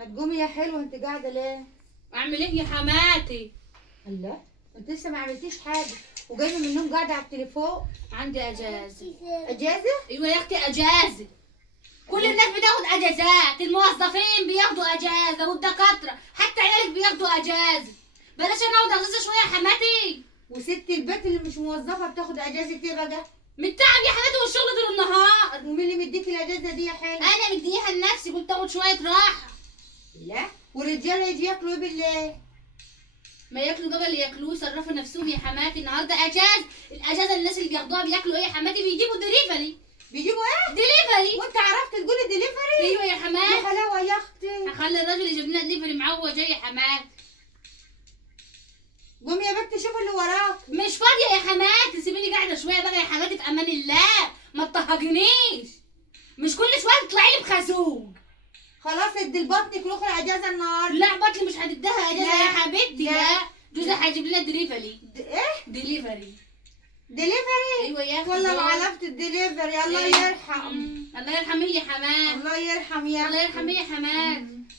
ما تقومي يا حلوه، انت قاعده ليه؟ اعمل ايه يا حماتي؟ الله، انت لسه ما عملتيش حاجه وجايبه من النوم قاعده على التليفون. عندي اجازه. اجازه؟ ايوه يا اختي اجازه. كل الناس بتاخد اجازات، الموظفين بياخدوا اجازه والدكاتره، حتى عيالك بياخدوا اجازه. بلاش انا اقعد اغزى شويه يا حماتي. وست البيت اللي مش موظفه بتاخد اجازه ايه بقى؟ من التعب يا حماتي والشغل طول النهار. ومين اللي مديكي الاجازه دي يا حلوه؟ انا مديها لنفسي، قلت اخد شويه راحه. لا، والرجاله يجي ياكلوا ايه بالليل؟ ما ياكلوا بقى اللي ياكلوه، يصرفوا نفسهم يا حماتي. النهارده اجازه، الاجازه الناس اللي بياخدوها بياكلوا ايه يا حماتي؟ بيجيبوا دليفري. بيجيبوا ايه؟ دليفري. وانت عرفت تقولي دليفري؟ ايوه يا يا حماتي. حلاوه يا اختي. هخلي الراجل يجيب لنا دليفري معوج يا حماتي. قومي يا بنت شوف اللي وراك. مش فاضيه يا حماتي، سيبيني قاعده شويه بقى يا حماتي في امان الله، ما تطهقنيش. مش كل شويه تطلعي لي بخازوق. خلاص ادي لبطنك روحي اجازه النهارده. لا بطلي مش هتديها اجازه لا. يا حبيبتي. لا. لا جوزي لا. هيجيب لنا دليفري. ايه؟ دليفري. دليفري؟ ايوه يا اختي. والله ما عرفت الدليفري. الله إيه؟ يرحم. الله يرحم يا حماد. الله يرحم يا الله أختي. يرحم يا حماد.